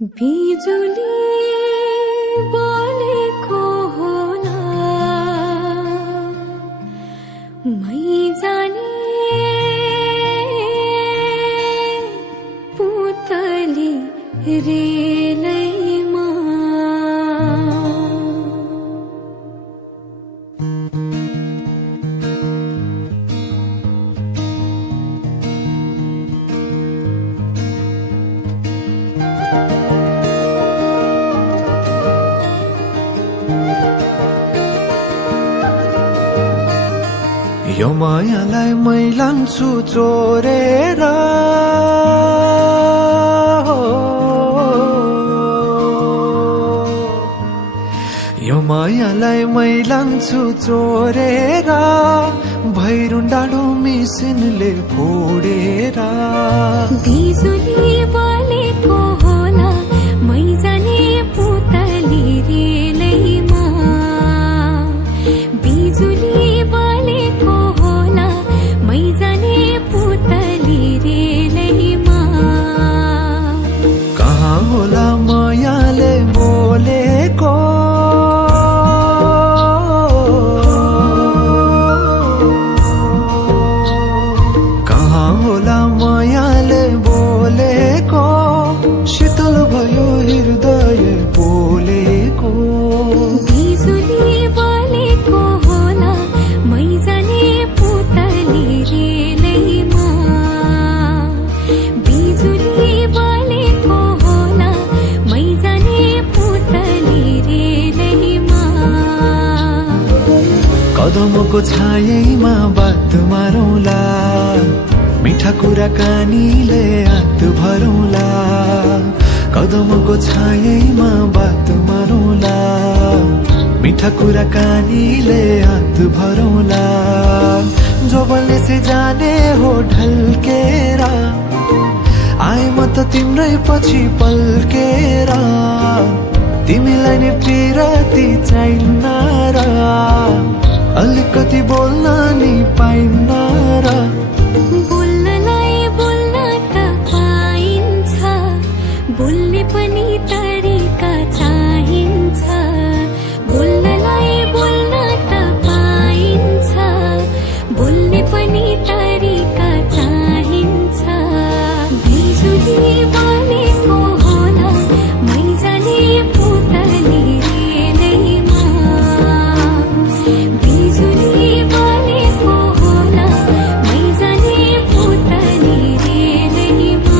बिजुली बोलेको होला मै जाने पुतली रेलैमा यो मायालाई मै लान्छु चोरेर यो मायालाई मै लान्छु चोरेर भैरुन डाँडो मिसिनले फोडेर बिजुली बोलेको होला मै जाने पुतली रेलैमा बिजुली बोलेको होला मै जाने पुतली रेलैमा कहाँ होला मायाले बोलेको कहाँ होला मायाले बोलेको शीतल भयो हृदय बोलेको बिजुली बोलेको होला मै जाने पुतली रेलैमा बिजुली बोलेको होला मै जाने पुतली रेलैमा कदमको छायैमा बात मारौला मिठा कुराकानीले हात भरौला कदमको छायैमा बात मारौला मिठा कुराकानीले हात भरौला जोबनले से जाने हो ढल्केर आए म त तिम्रै पछि पल्केर तिमीलाई नै पिरती चाहिन्न र अलिकति बोल्न नि पाइन्न र बोल्नलाई बोल्न त पाइन्छ बोल्ने पनि तरिका चाहिन्छ बोल्नलाई बोल्न त पाइन्छ बोल्ने पनि तरिका चाहिन्छ बिजुली बोलेको होला मै जाने पुतली रेलैमा बिजुली बोलेको होला मै जाने पुतली रेलैमा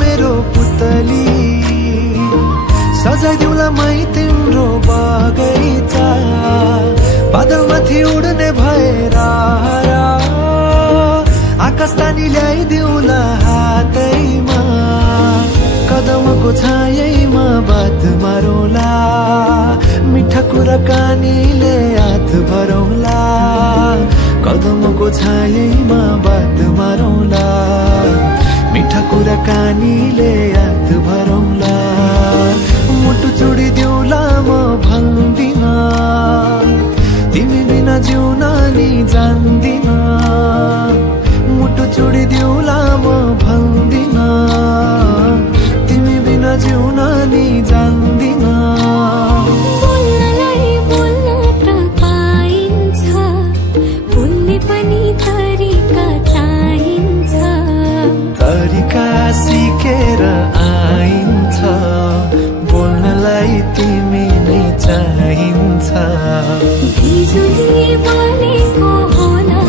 मेरो पुतली सजाइदिउला मै तिम्रो बगैँचा बादलमाथि उड्ने भएर आकाश तानी ल्याइदिउला हातैमा कदमको छायैमा बात मारौला मिठा कुराकानीले हात भरौला कदमको छायैमा बात मारौला मिठा कुराकानीले हात भरौला मुटु चुडिदिउला म भन्दिन तिमी बिना जिउन नि जान्दिन मुटु चुडिदिउला म भन्दिन तिमी बिना जिउन नि जान्दिन बोल्नलाई बोल्न त पाइन्छ बोल्ने पनि तरिका चाहिन्छ तरिका सिकेर आइन्छ बोल्नलाई तिमी नै चाहिन्छ बिजुली बोलेको होला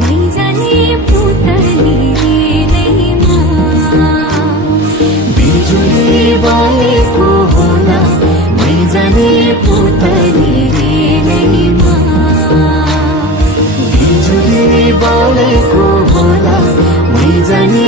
मै जाने पुतली बोलेको होला मै जाने